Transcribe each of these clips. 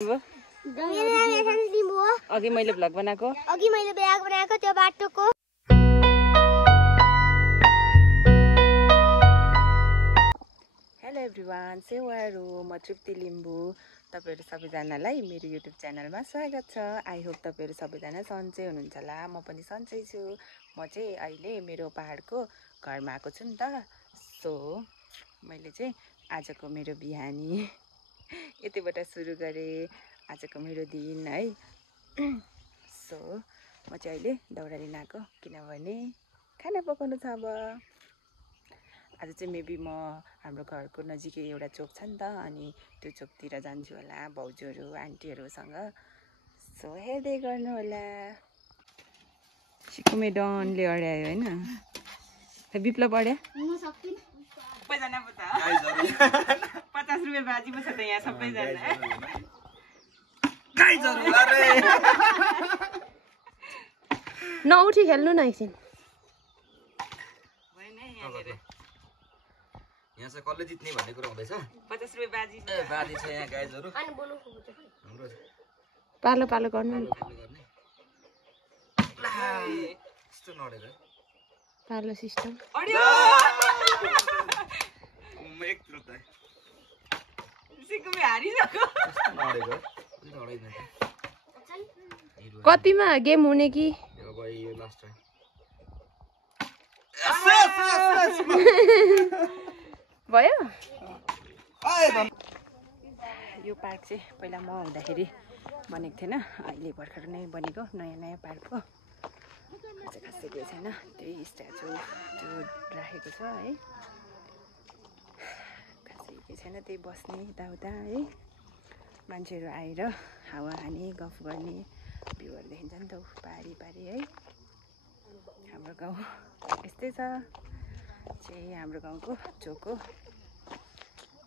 अघि मैले भ्लग बनाएको त्यो बाटोको हेलो एभ्रिवान सेवाहरू म तृप्ति लिम्बू तपाईहरु सबैजनालाई मेरो युट्युब च्यानलमा स्वागत छ। आई होप तपाईहरु सबैजना सन्चै हुनुहुन्छ होला। म पनि सन्चै छु। म चाहिँ अहिले मेरो पहाडको घरमा आएको छु नि त। सो मैले चाहिँ आजको मेरो बिहानी यतिबाट सुरु गरे आजको मेरो दिन है। सो म चाहिँ अहिले दाउरा लिन आएको किनभने खाना पकाउनु छ। अब आज चाहिँ मेबी म हाम्रो घरको नजिकै एउटा चोक छ नि त, अनि त्यो चोकतिर जान्छु होला भाउजूहरू आन्टीहरूसँग। सो हेर्दै गर्नु होला। सिकुमे डनले अड्यायो हैन, विप्लव अड्या सबैजना पो त 50 रुपैयाँ बाजी पो छ त यहाँ सबैजना। नउठी खेल्नु न एकछिन। यहाँ चाहिँ कसले जित्ने भन्ने कुरा हुँदैछ। 50 रुपैयाँ बाजी बाजी छ यहाँ गाइजहरु। पालो पालो गर्नु नि। यस्तो नडेर पालो सिस्टम अड्यो म एक त्रुता सिकुमे हारिसक्यो। नडेर नडेन। कतिमा गेम हुने कि अब यो लास्ट टाइम भयो। यो पार्क चाहिँ पहिला म हुँदाखेरि बनेको थिएन, अहिले भर्खर नै बनेको नयाँ नयाँ पार्क हो। चाहिँ खासै केही छैन, त्यही स्ट्याचु त्यो राखेको छ है। खासै केही छैन, त्यही बस्ने यताउता है। मान्छेहरू आएर हावा खाने गफ गर्ने भ्यूहरू देखिन्छ नि त पारी पारी है। हाम्रो गाउँ यस्तै छ चाहिँ हाम्रो गाउँको चोक हो।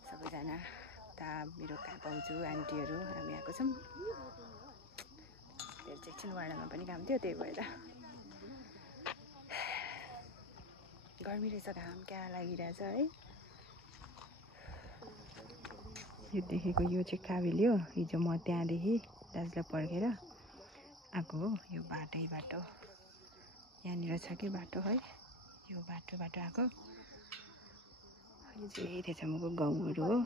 सबैजना ता मेरो भाउजू आन्टीहरू हामी आएको छौँ। फेरि चाहिँ एकछिन वाडामा पनि काम थियो, त्यही भएर गर्मी रहेछ, घाम क्या लागिरहेछ है। यो देखेको यो चाहिँ काबेली हो। हिजो म त्यहाँदेखि दाजुलाई पर्खेर आएको हो। यो बाटो यहाँनिर छ कि बाटो है। यो बाटो आएको। यो चाहिँ थेचमुको गाउँहरू हो।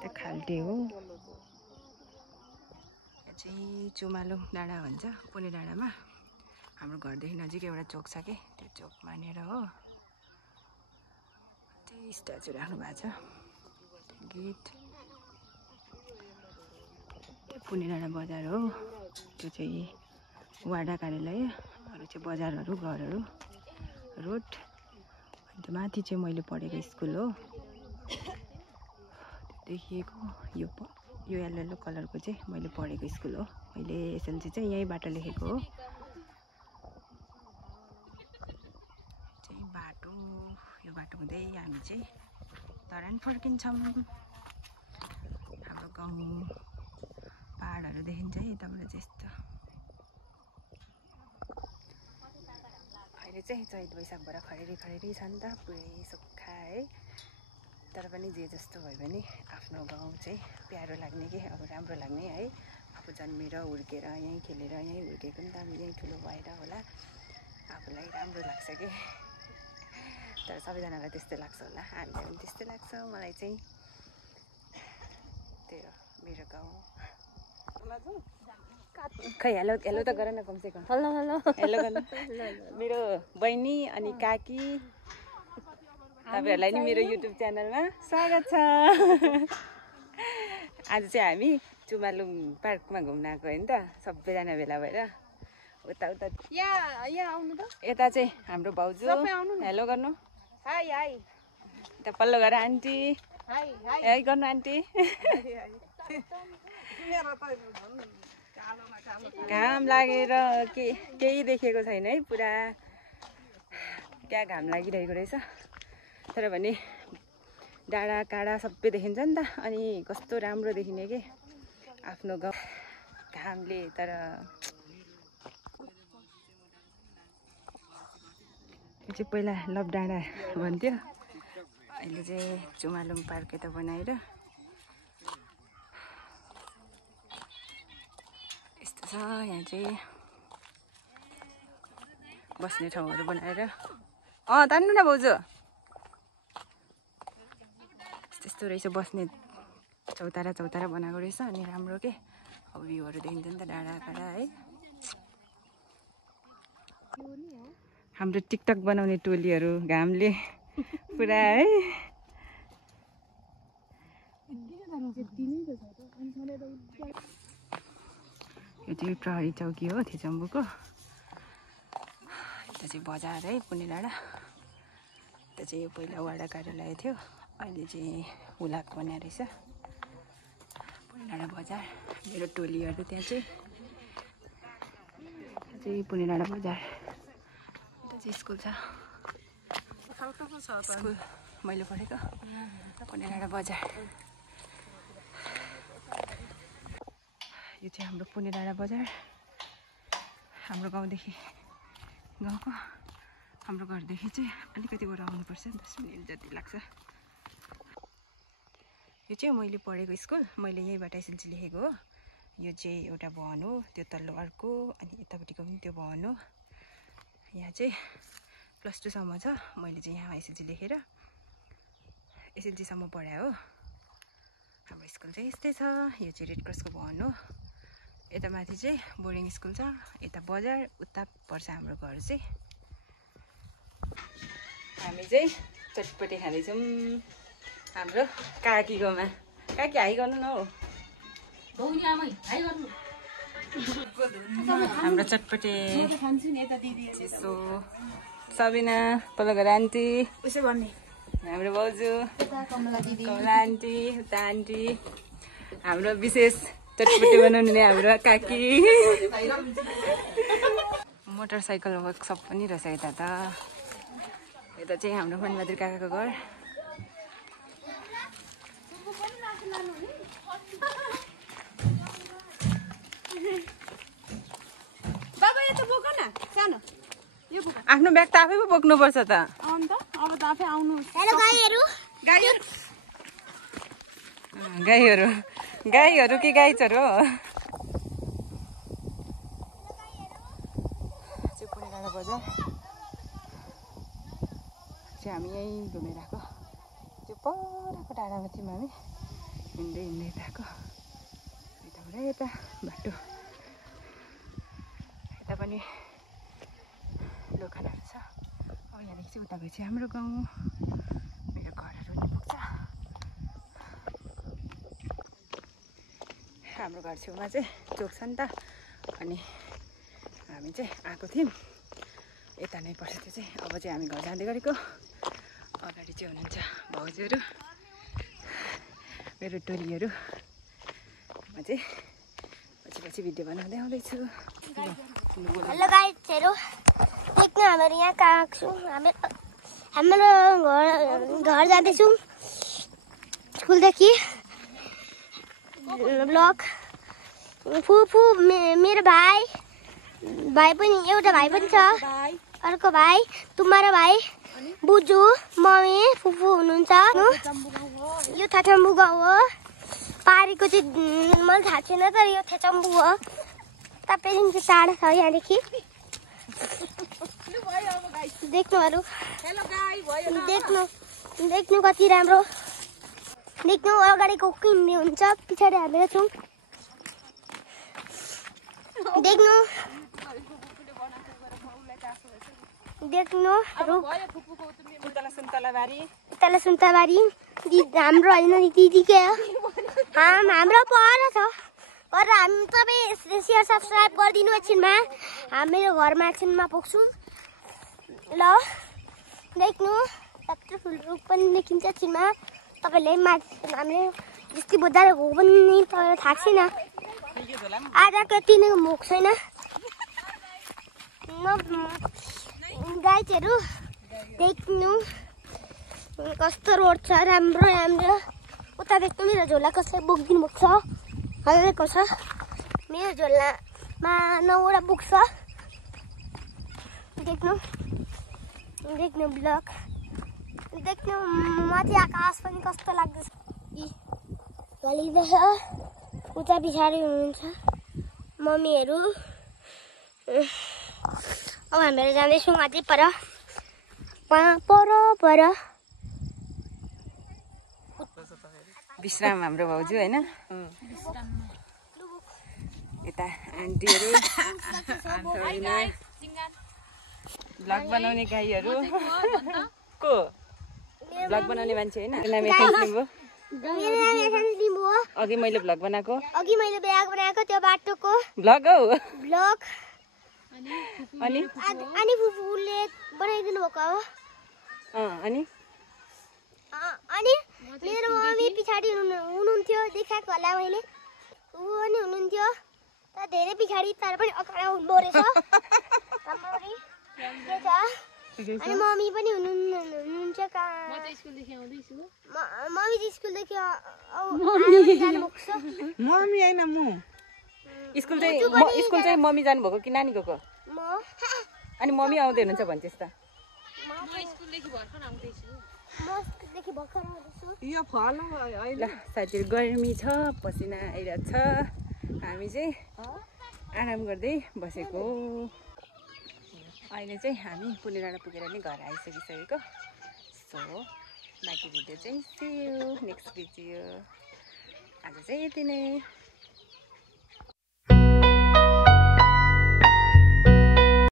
त्यो खाल्टे हो। यो चाहिँ चुमालुङ डाँडा भन्छ। पुणे डाँडामा हाम्रो घरदेखि नजिक एउटा चोक छ कि त्यो चोक मानेर हो। त्यही स्ट्याचु राख्नु भएको छ। गेट पुणे डाँडा बजार हो। त्यो चाहिँ वाडा कार्यालय, अरू चाहिँ बजारहरू घरहरू रोड। अन्त माथि चाहिँ मैले पढेको स्कुल हो। देखिएको यो येलो येलो कलरको चाहिँ मैले पढेको स्कुल हो। मैले एसएलसी चाहिँ यहीँबाट लेखेको हो। चाहिँ बाटो यो बाटो हुँदै हामी चाहिँ धरान फर्किन्छौँ। हाम्रो गाउँ पहाडहरू देखिन्छ है यताबाट चाहिँ यस्तो। अहिले चाहिँ चैत वैशाख भएर खरेरी छ नि त, पुरै सुक्खा है। तर पनि जे जस्तो भयो भने आफ्नो गाउँ चाहिँ प्यारो लाग्ने कि अब राम्रो लाग्ने है। आफू जन्मेर हुर्केर यहीँ खेलेर यहीँ हुर्केको नि त, यहीँ ठुलो भएर होला आफूलाई राम्रो लाग्छ कि। तर सबैजनालाई त्यस्तै लाग्छ होला, हामीलाई पनि त्यस्तै लाग्छ। मलाई चाहिँ त्यो मेरो गाउँ। खै हेलो हेलो त गर न कमसेकम। हेलो हेलो हेलो गर्नु। मेरो बहिनी अनि काकी तपाईँहरूलाई नि मेरो युट्युब च्यानलमा स्वागत छ। आज चाहिँ हामी चुमालुङ पार्कमा घुम्न आएको होइन त, सबैजना भेला भएर। उता आउनु त। यता चाहिँ हाम्रो भाउजू हेलो गर्नु। High high. यता पल्लो घर आन्टी हाई हाई है गर्नु आन्टी। घाम लागेर केही देखेको छैन है, पुरा क्या घाम लागिरहेको रहेछ। तर भने डाँडा काँडा सबै देखिन्छ नि त, अनि कस्तो राम्रो देखिने के आफ्नो गाउँ घामले। तर यो चाहिँ पहिला लभ डाँडा भन्थ्यो, अहिले चाहिँ चुमालुङ पार्क यता बनाएर छ यहाँ चाहिँ बस्ने ठाउँहरू बनाएर तान्नु न भाउजू त्यस्तो रहेछ बस्ने चौतारा चौतारा बनाएको रहेछ अनि राम्रो के अब भ्यूहरू देखिन्छ नि त डाँडा काँडा है हाम्रो टिकटक बनाउने टोलीहरू घामले पुरा है यो चाहिँ प्रहरी चौकी हो थेचम्बुको यता चाहिँ बजार है पुणे डाँडा यता चाहिँ यो पहिला वडा कार्यालय थियो अहिले चाहिँ हुलाक बनाएर रहेछ पुणे डाँडा बजार मेरो टोलीहरू त्यहाँ चाहिँ पुणे डाँडा बजार यता चाहिँ स्कुल छ स्कुल मैले पढेको पुणे डाँडा बजार यो चाहिँ हाम्रो पुणे डाँडा बजार हाम्रो गाउँदेखि गाउँको हाम्रो घरदेखि चाहिँ अलिकति वर आउनुपर्छ 10 मिनट जति लाग्छ यो चाहिँ मैले पढेको स्कुल मैले यहीँबाट एसएलसी लेखेको हो यो चाहिँ एउटा भवन हो त्यो तल्लो अर्को अनि यतापट्टिको पनि त्यो भवन हो यहाँ चाहिँ +2 सम्म छ मैले चाहिँ यहाँ एसएलसी लेखेर एसएलसीसम्म पढाएँ हो हाम्रो स्कुल चाहिँ यस्तै छ यो चाहिँ रेड क्रसको भवन हो यता माथि चाहिँ बोर्डिङ स्कुल छ यता बजार उता पर्छ हाम्रो घर चाहिँ हामी चाहिँ चटपटी खाँदैछौँ हाम्रो काकीकोमा काकी हाई गर्नु न हौ हाम्रो चटपटे चिसो सबिना पल्लो घर आन्टी उसै भन्ने हाम्रो भाउजू कमला आन्टी उता आन्टी हाम्रो विशेष चटपटी बनाउने हाम्रो काकी मोटरसाइकल वर्कसप पनि रहेछ यता त यता चाहिँ हाम्रो फणबहादुर काकाको घर बाबा यो त बोक न सानो यो बोक आफ्नो ब्याग त आफै पो बोक्नुपर्छ त आउनु त अब त आफै आउनु हेलो गाईहरू गाईहरू कि गाई चोर हो चाहिँ पुणे डाँडा बजार चाहिँ हामी यहीँ घुमेर आएको त्यो परको डाँडामा थियौँ हामी हिँड्दै हिँड्दै यता आएको यताबाट यता बाटो यता पनि दोकानहरू छ अब यहाँदेखि चाहिँ उता गएपछि हाम्रो गाउँ मेरो घरहरू नि पुग्छ हाम्रो घर छेउमा चाहिँ चोक छ नि त अनि हामी चाहिँ आएको थियौँ यता नै पर्छ त्यो चाहिँ अब चाहिँ हामी घर जाँदै गरेको अगाडि चाहिँ हुनुहुन्छ भाउजूहरू मेरो टोलीहरू म चाहिँ पछि पछि भिडियो बनाउँदै आउँदैछु हेलो गाइजहरू देख्नु हामीहरू यहाँ कहाँ छु हाम्रो घर जाँदैछौँ स्कुलदेखि ब्लक फुफू मेरो भाइ पनि एउटा भाइ पनि छ अर्को भाइ तुम्हारो भाइ बुजू मम्मी फुफू हुनुहुन्छ यो थेचम्बु गाउँ हो पारीको चाहिँ मलाई थाहा छैन तर यो थेचम्बु हो तपाईँ चाहिँ टाढा छ यहाँदेखि देख्नुहरू देख्नु कति राम्रो देख्नु अगाडिको किन्ने हुन्छ पछाडि हामीहरू छौँ देख्नु तल सुन्तलाबारी हाम्रो होइन नि दिदीकै हो हाम्रो पर छ पर हामी तपाईँ सेयर सब्सक्राइब गरिदिनु एकछिनमा हाम्रो घरमा एकछिनमा पुग्छौँ ल देख्नु यत्रो ठुलो रुख पनि देखिन्छ एकछिनमा तपाईँले हामीले जस्तै बजारको हो पनि तपाईँलाई थाहा छैन आजको यति नै मुख छैन गाइजहरू देख्नु कस्तो रोड छ राम्रो राम्रो उता देख्नु मेरो झोला कसले बोकिदिनु भएको छ हल्लेको छ मेरो झोलामा 9वटा पुग्छ देख्नु ब्लक देख्नु माथि आकाश पनि कस्तो लाग्दैछ ढलिँदैछ उता पछाडि हुनुहुन्छ मम्मीहरू अब हामीहरू जाँदैछौँ अझै पर विश्राम हाम्रो भाउजू होइन यता आन्टीहरू भ्लग बनाउने गाईहरू को भ्लग बनाउने मान्छे होइन नाम एथेन्स लिम्बू मेरो नाम एथेन्स लिम्बू हो अघि मैले भ्लग बनाएको बनाएको त्यो बाटोको भ्लग हौ ब्लग अनि अनि फुपूले बनाइदिनु भएको हो अनि अनि मेरो मम्मी पछाडि हुनुहुन्थ्यो देखाएको होला मैले ऊ पनि हुनुहुन्थ्यो तर धेरै पछाडि तर पनि अगाडि हुँदो रहेछ राम्ररी के छ अनि मम्मी पनि हुनुहुन्छ कहाँ म चाहिँ स्कुलदेखि आउँदैछु मम्मी चाहिँ स्कुलदेखि जानुभएको छ मम्मी होइन म स्कुल चाहिँ मम्मी जानुभएको कि नानी गएको म अनि मम्मी आउँदै हुनुहुन्छ भन्छस् त यो फल ल साथीहरू गर्मी छ पसिना आइरहेको छ हामी चाहिँ आराम गर्दै बसेको अहिले चाहिँ हामी पुणे डाँडा पुगेर नै घर आइसकिसकेको सो बाँकी भिडियो चाहिँ see you नेक्स्ट भिडियो आज चाहिँ यति नै